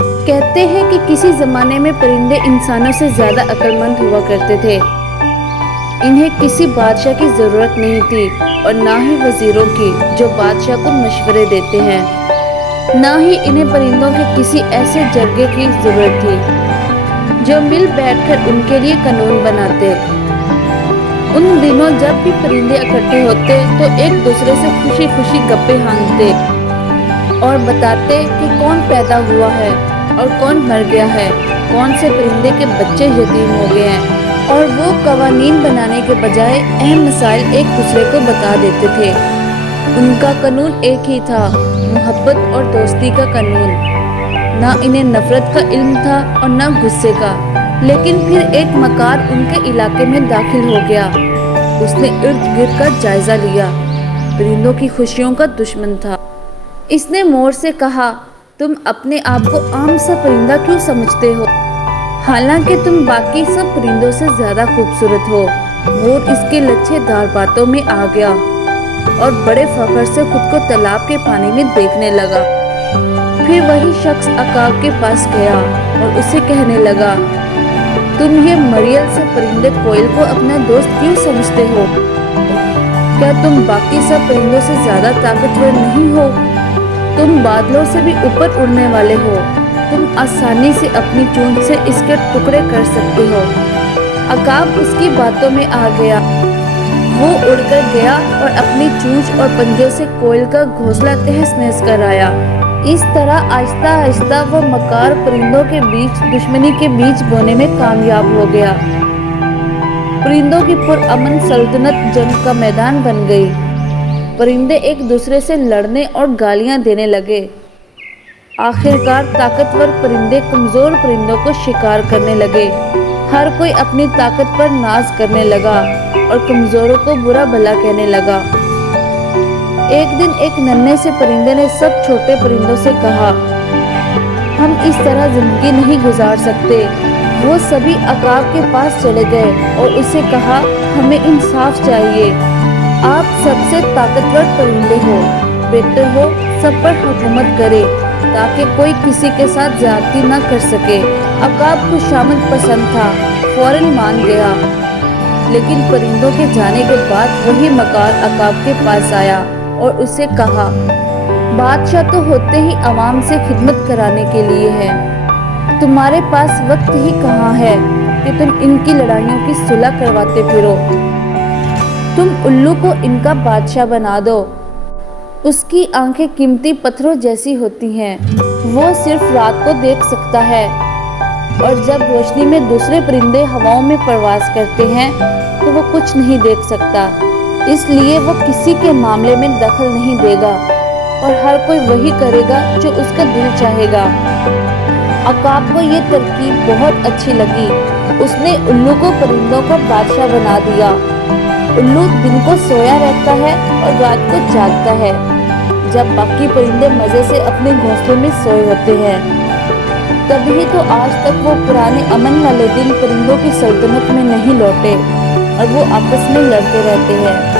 کہتے ہیں کہ کسی زمانے میں پرندے انسانوں سے زیادہ عقل مند ہوا کرتے تھے۔ انہیں کسی بادشاہ کی ضرورت نہیں تھی اور نہ ہی وزیروں کی جو بادشاہ کو مشورے دیتے ہیں، نہ ہی انہیں پرندوں کے کسی ایسے جرگے کی ضرورت تھی جو مل بیٹھ کر ان کے لیے قانون بناتے۔ ان دنوں جب بھی پرندے اکٹھے ہوتے تو ایک دوسرے سے خوشی خوشی گپیں ہانکتے اور بتاتے کہ کون پیدا ہوا ہے اور کون مر گیا ہے، کون سے پرندے کے بچے یتیم ہو گئے ہیں، اور وہ قوانین بنانے کے بجائے اہم مسائل ایک دوسرے کو بتا دیتے تھے۔ ان کا قانون ایک ہی تھا، محبت اور دوستی کا قانون۔ نہ انہیں نفرت کا علم تھا اور نہ غصے کا۔ لیکن پھر ایک مکار ان کے علاقے میں داخل ہو گیا۔ اس نے ارد گرد کا جائزہ لیا، پرندوں کی خوشیوں کا دشمن تھا۔ اس نے مور سے کہا، تم اپنے آپ کو عام سا پرندہ کیوں سمجھتے ہو، حالانکہ تم باقی سب پرندوں سے زیادہ خوبصورت ہو۔ مور اس کے لچھے دار باتوں میں آ گیا اور بڑے فخر سے خود کو تالاب کے پانی میں دیکھنے لگا۔ پھر وہی شخص عقاب کے پاس گیا اور اسے کہنے لگا، تم یہ مریل سے پرندے کوئل کو اپنا دوست کیوں سمجھتے ہو؟ کیا تم باقی سب پرندوں سے زیادہ طاقتور نہیں ہو؟ تم بادلوں سے بھی اوپر اڑنے والے ہو، تم آسانی سے اپنی چونچ سے اس کے ٹکڑے کر سکتے ہو۔ عقاب اس کی باتوں میں آ گیا۔ وہ اڑ کر گیا اور اپنی چونچ اور پنجوں سے کوئل کا گھونسلہ تہس نہس کر آیا۔ اس طرح آہستہ آہستہ وہ مکار پرندوں کے بیچ دشمنی کے بیج بونے میں کامیاب ہو گیا۔ پرندوں کی پرامن سلطنت جنگ کا میدان بن گئی۔ پرندے ایک دوسرے سے لڑنے اور گالیاں دینے لگے۔ آخرکار طاقتور پرندے کمزور پرندوں کو شکار کرنے لگے۔ ہر کوئی اپنی طاقت پر ناز کرنے لگا اور کمزوروں کو برا بھلا کہنے لگا۔ ایک دن ایک ننھے سے پرندے نے سب چھوٹے پرندوں سے کہا، ہم اس طرح زندگی نہیں گزار سکتے۔ وہ سبھی عقاب کے پاس چلے گئے اور اسے کہا، ہمیں انصاف چاہیے۔ آپ سب سے طاقتور پرندے ہو، بہتر ہو سب پر حکومت کرے تاکہ کوئی کسی کے ساتھ زیادتی نہ کر سکے۔ عقاب خوشامد پسند تھا، فوراً مان گیا۔ لیکن پرندوں کے جانے کے بعد وہی مکار عقاب کے پاس آیا اور اسے کہا، بادشاہ تو ہوتے ہی عوام سے خدمت کرانے کے لیے ہے، تمہارے پاس وقت ہی کہاں ہے کہ تم ان کی لڑائیوں کی صلح کرواتے پھرو۔ تم الو کو ان کا بادشاہ بنا دو۔ اس کی آنکھیں قیمتی پتھروں جیسی ہوتی ہیں، وہ صرف رات کو دیکھ سکتا ہے، اور جب روشنی میں دوسرے پرندے ہواؤں میں پرواز کرتے ہیں تو وہ کچھ نہیں دیکھ سکتا، اس لیے وہ کسی کے معاملے میں دخل نہیں دے گا اور ہر کوئی وہی کرے گا جو اس کا دل چاہے گا۔ عقاب کو یہ ترکیب بہت اچھی لگی۔ اس نے الو کو پرندوں کا بادشاہ بنا دیا۔ الو دن کو سویا رہتا ہے اور رات کو جاگتا ہے، جب باقی پرندے مزے سے اپنے گھونسلے میں سوئے ہوتے ہیں۔ تبھی تو آج تک وہ پرانے امن والے دن پرندوں کی سلطنت میں نہیں لوٹے اور وہ آپس میں لڑتے رہتے ہیں۔